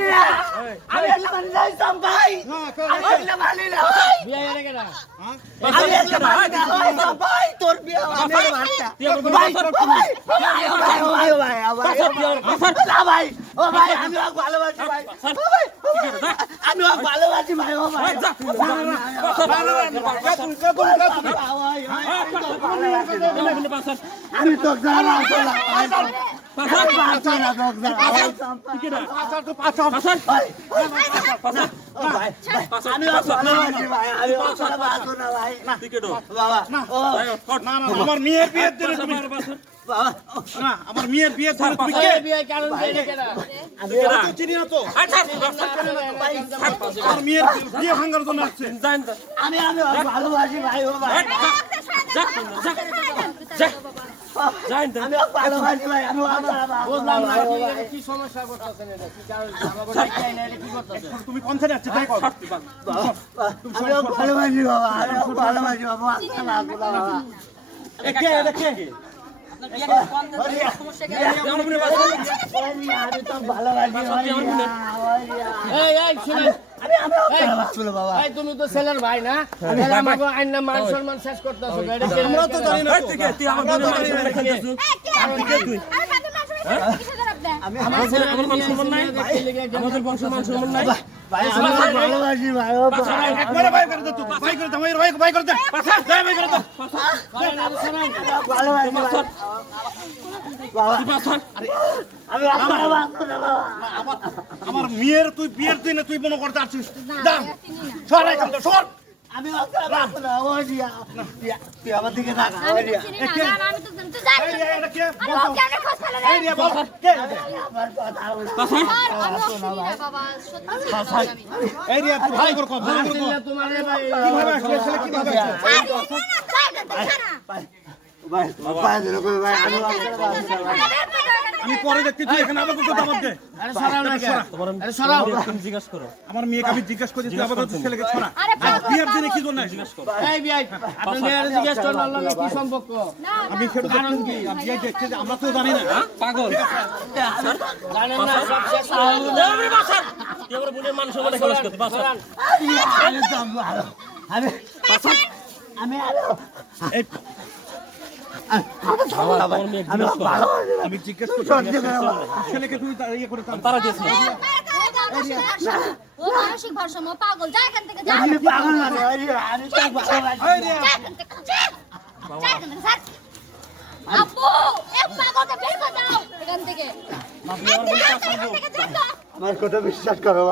মানি না আমি এগুলো মানি না ইসলাম ভাই আমি এগুলো মানি না ভাই বিয়া এর কেডা আমি এগুলো মানি না ইসলাম ভাই তোর বিয়া আমি এগুলো মানি না ভাই ভাই ও ভাই আমি ওকে ভালোবাসি ভাই আমি ওকে ভালোবাসি ভাই ও ভাই আমি তো জানা আমার মেয়ের বিয়ের দিনে তুমি না আমার মেয়ের বিয়ের দিনে তুমি কে বিয়া কারণ কেডা আমি তো চিনি না তো আমার মেয়ের বিয়ে ভাঙার জন্য আসছে আমি ভালোবাসি ভাই ও ভাই আমি ভালোবাসি ভাই আমি বুঝলাম না কি সমস্যা করতেছেন এটা কি কারণ আমাগো ডাইকা এনে কি করতেছেন তুমি কোন থেকে আসছে তাই কর আমি ভালোবাসি বাবা আমি ভালোবাসি বাবা আচ্ছা না বাবা কে এটা কে আমি তো ভালোবাসি এই শুনুন শুনো বাবা এই তুমি তো ছেলের ভাই না আমাগো আইনা মান সম্মান শেষ করতেছো এটা কে আমরা তো জানি না তুই আমার বোনের মান সম্মান রেখেছিস আমি আমার মান সম্মান নাই আমাদের বংশ মান সম্মান নাই ভাই আমি ভালোবাসি ভাই ও একবারে ভাই করে দে তুই ভাই করে দে ভাই করে দে ভাই করে দে ভালোবাসি বাবা আমি আমার মেয়ের তুই বিয়ের দিনে তুই মনে করতে আসছিস যা সর এখান থেকে সর আমি তুই আমার দিকে থাকা এটা কে এই রে বল কে এই রে তুই ভাই করে কর ভাই করে কর তোমারে ভাই কিভাবে আসলে ছেলে কিভাবে আসলে আমি পরে দেখতে তুই এখানে আবার কত দাম দে আরে সরাও না আরে সরাও জিজ্ঞেস করো আমার মেয়েকে আমি জিজ্ঞাসা করি তুই আবার ছেলেকে ছড়া বিয়ের দিনে কি জন্য জিজ্ঞাসা কর এই বিয়াই আপনি মেয়ের জিজ্ঞেস করলেন না কি সম্পর্ক আমি সেটা জানি কি আমি যাই দেখতে যে আমরা তো জানি না পাগল জানেন না সব শেষ আমি বাসার তুই আমার বোনের মান সম্মান রেখেছিস করতে বাসার আমি এই আমি জিজ্ঞেস করছি ছেলেকে তুই ইয়ে করে তারা দিয়েছে ও মানসিক ভারসাম্য পাগল যা এখান থেকে যা আমি পাগল না আমি তো ভালোবাসি যা এখান থেকে যা এখান থেকে স্যার আপু এক পাগলকে বের করে দাও এখান থেকে আমার কথা বিশ্বাস করো